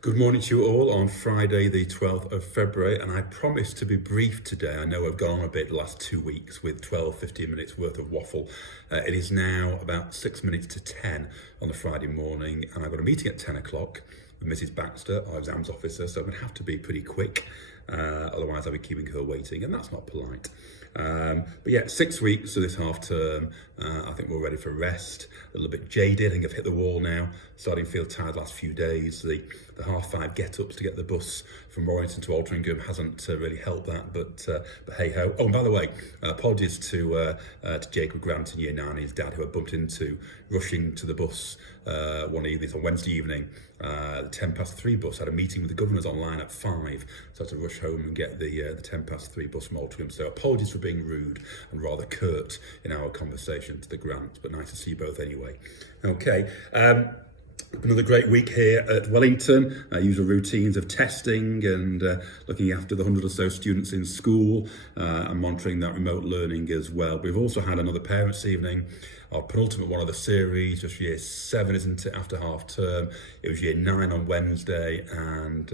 Good morning to you all on Friday, the 12th of February, and I promise to be brief today. I know I've gone on a bit the last 2 weeks with 15 minutes worth of waffle. It is now about 6 minutes to 10 on the Friday morning, and I've got a meeting at 10 o'clock with Mrs. Baxter, our exams officer, so I'm going to have to be pretty quick, otherwise I'll be keeping her waiting, and that's not polite. But yeah, 6 weeks of this half term. I think we're ready for rest. A little bit jaded. I think I've hit the wall now. Starting to feel tired the last few days. The 5:30 get-ups to get the bus from Warrington to Altrincham hasn't really helped that. But hey ho. Oh, and by the way, apologies to Jacob Grant in Year 9 and his dad, who I bumped into rushing to the bus one evening on Wednesday evening. The 3:10 bus. I had a meeting with the governors online at 5, so I had to rush home and get the 3:10 bus from Altrincham. So apologies for being rude and rather curt in our conversation to the Grants, but nice to see you both anyway. Okay. Another great week here at Wellington. Usual routines of testing and looking after the 100 or so students in school and monitoring that remote learning as well. We've also had another parents' evening, our penultimate one of the series, just Year 7, isn't it, after half term. It was Year 9 on Wednesday, and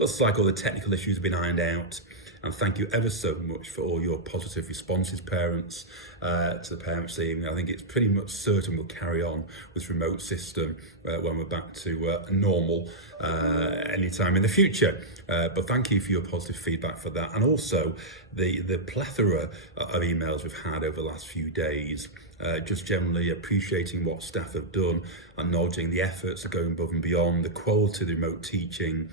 looks like all the technical issues have been ironed out. And thank you ever so much for all your positive responses, parents, to the parents' evening. I think it's pretty much certain we'll carry on with this remote system when we're back to normal anytime in the future. But thank you for your positive feedback for that. And also the plethora of emails we've had over the last few days, just generally appreciating what staff have done, acknowledging the efforts are going above and beyond, the quality of the remote teaching,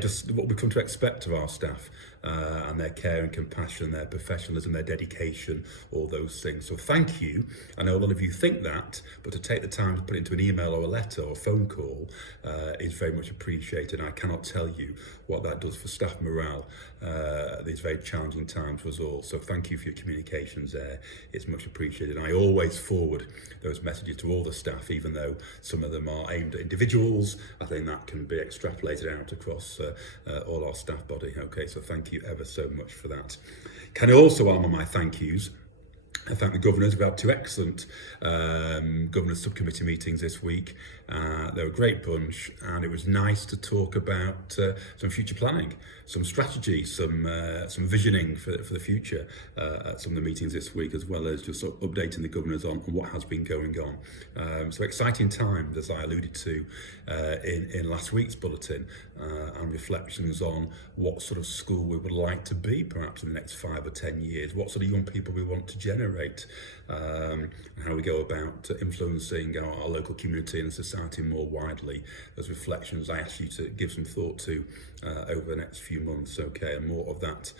just what we come to expect of our staff, and their care and compassion, their professionalism, their dedication, all those things. So thank you. I know a lot of you think that, but to take the time to put it into an email or a letter or a phone call is very much appreciated. I cannot tell you what that does for staff morale these very challenging times for us all. So thank you for your communications there. It's much appreciated. And I always forward those messages to all the staff, even though some of them are aimed at individuals. I think that can be extrapolated out across all our staff body. Okay, so thank you ever so much for that. Can I also arm on my thank yous? I thank the governors. We've had 2 excellent governors subcommittee meetings this week. They were a great bunch, and it was nice to talk about some future planning, some strategy, some visioning for the future at some of the meetings this week, as well as just updating the governors on what has been going on. So exciting times, as I alluded to in last week's bulletin, and reflections on what sort of school we would like to be perhaps in the next 5 or 10 years, what sort of young people we want to generate, and how we go about influencing our local community and society more widely. Those reflections I ask you to give some thought to over the next few months, okay, and more of that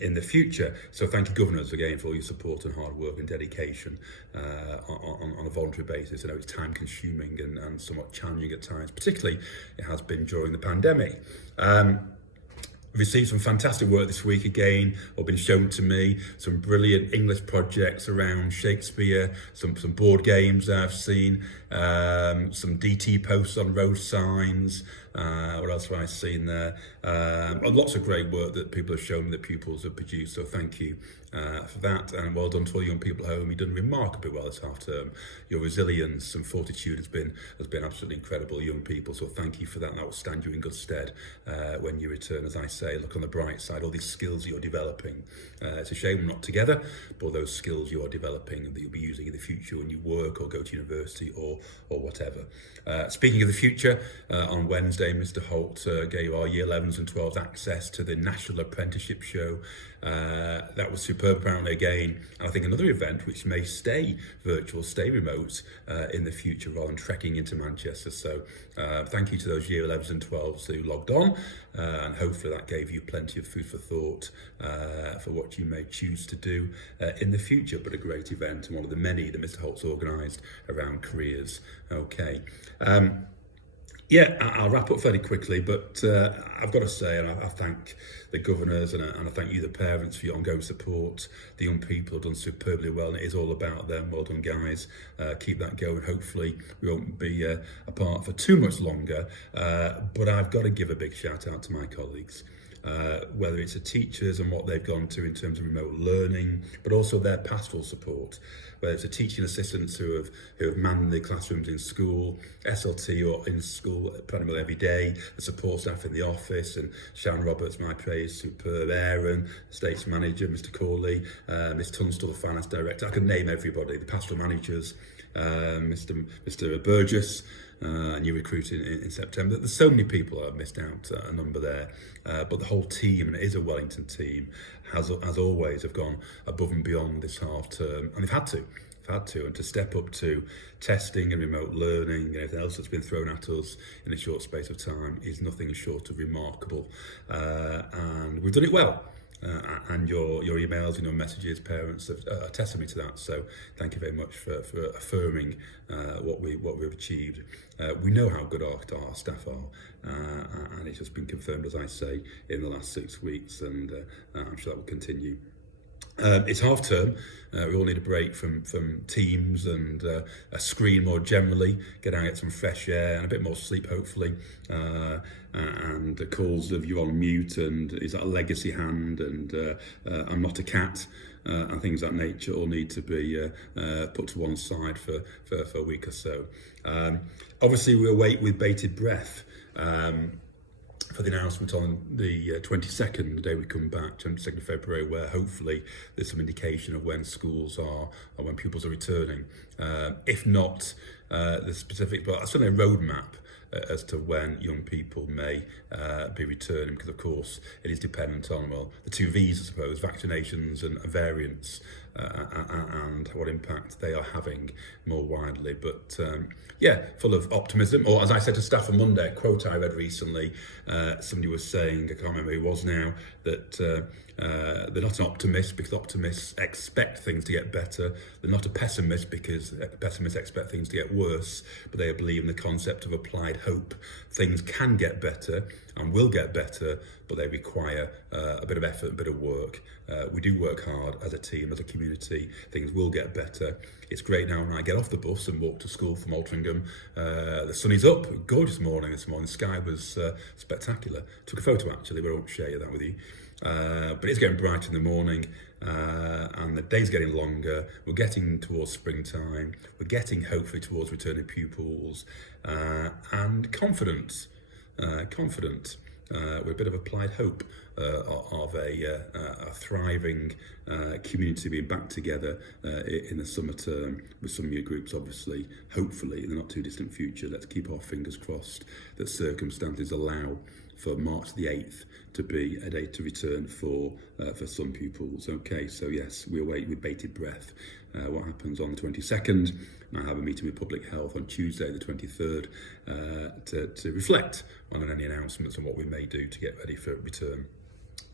in the future. So thank you, governors, again, for all your support and hard work and dedication on a voluntary basis. I know it's time consuming and somewhat challenging at times, particularly it has been during the pandemic. I've received some fantastic work this week again, or been shown to me, some brilliant English projects around Shakespeare, some board games that I've seen, some DT posts on road signs, what else have I seen there? Lots of great work that people have shown me that pupils have produced, so thank you for that, and well done to all young people at home. You've done remarkably well this half term. Your resilience and fortitude has been absolutely incredible, young people, so thank you for that. That will stand you in good stead when you return. As I say, look on the bright side, all these skills you're developing. It's a shame we're not together, but those skills you are developing that you'll be using in the future when you work or go to university or whatever. Speaking of the future, on Wednesday, Mr. Holt gave our Year 11s and 12s access to the National Apprenticeship Show. That was superb, apparently, again. And I think another event which may stay virtual, stay remote in the future rather than trekking into Manchester. So thank you to those Year 11s and 12s who logged on, and hopefully that gave you plenty of food for thought for what you may choose to do in the future. But a great event, and one of the many that Mr. Holt's organised around careers. Okay. I'll wrap up fairly quickly, but I've got to say, and I thank the governors and I thank you, the parents, for your ongoing support. The young people have done superbly well, and it is all about them. Well done, guys. Keep that going. Hopefully, we won't be apart for too much longer, but I've got to give a big shout out to my colleagues. whether it's the teachers and what they've gone to in terms of remote learning, but also their pastoral support, whether it's the teaching assistants who have manned the classrooms in school, SLT or in school pretty much every day, the support staff in the office, and Sharon Roberts, my praise, superb, Aaron, Estates Manager, Mr. Corley, Miss Tunstall, the Finance Director, I could name everybody, the pastoral managers, Mr. Burgess, a new recruit in September. There's so many people that have missed out a number there, but the whole team, and it is a Wellington team, has as always have gone above and beyond this half term, and they've had to, and to step up to testing and remote learning and everything else that's been thrown at us in a short space of time is nothing short of remarkable, and we've done it well. And your emails and your messages, parents, are testimony to that. So thank you very much for affirming what we've achieved. We know how good our staff are, and it's just been confirmed, as I say, in the last 6 weeks, and I'm sure that will continue. It's half term. We all need a break from Teams and a screen more generally, get out, get some fresh air and a bit more sleep hopefully, and the calls of you on mute and is that a legacy hand and I'm not a cat and things of that nature all need to be put to one side for a week or so. Obviously we await with bated breath for the announcement on the 22nd, the day we come back, 22nd of February, where hopefully there's some indication of when schools are or when pupils are returning. If not the specific, but certainly a roadmap as to when young people may be returning, because of course it is dependent on, well, the two V's, I suppose, vaccinations and variants, and what impact they are having more widely. But yeah, full of optimism. Or as I said to staff on Monday, a quote I read recently, somebody was saying, I can't remember who it was now, that they're not an optimist because optimists expect things to get better. They're not a pessimist because pessimists expect things to get worse, but they believe in the concept of applied hope. Things can get better and will get better, but they require a bit of effort, a bit of work. We do work hard as a team, as a community. Things will get better. It's great now when I get off the bus and walk to school from Altrincham. The sun is up, gorgeous morning this morning. The sky was spectacular. Took a photo actually, but I won't share that with you. But it's getting bright in the morning, and the day's getting longer. We're getting towards springtime. We're getting hopefully towards returning pupils, and confident. With a bit of applied hope of a thriving community being back together in the summer term with some new groups, obviously, hopefully in the not too distant future. Let's keep our fingers crossed that circumstances allow for March the 8th to be a day to return for some pupils. Okay, so yes, we await with bated breath what happens on the 22nd. And I have a meeting with Public Health on Tuesday the 23rd to reflect on any announcements and what we may do to get ready for return.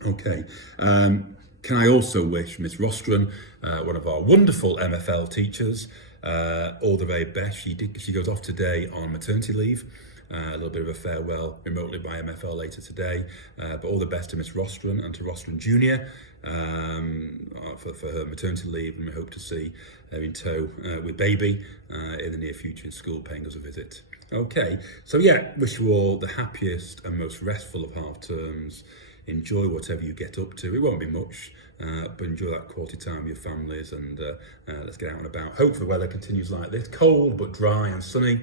Okay. Can I also wish Miss Rostron, one of our wonderful MFL teachers, all the very best. She goes off today on maternity leave. A little bit of a farewell remotely by MFL later today, but all the best to Miss Rostron and to Rostron Junior for her maternity leave, and we hope to see her in tow with baby in the near future in school paying us a visit. Okay, so yeah, wish you all the happiest and most restful of half terms. Enjoy whatever you get up to. It won't be much, but enjoy that quality time with your families, and let's get out and about. Hopefully the weather continues like this, cold but dry and sunny.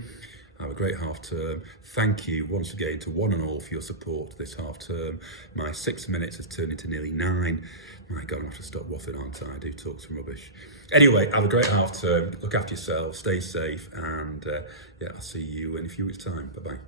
Have a great half term. Thank you once again to one and all for your support this half term. My 6 minutes has turned into nearly 9. My God, I have to stop waffling, aren't I? I do talk some rubbish. Anyway, have a great half term. Look after yourself, stay safe, and yeah, I'll see you in a few weeks' time. Bye-bye.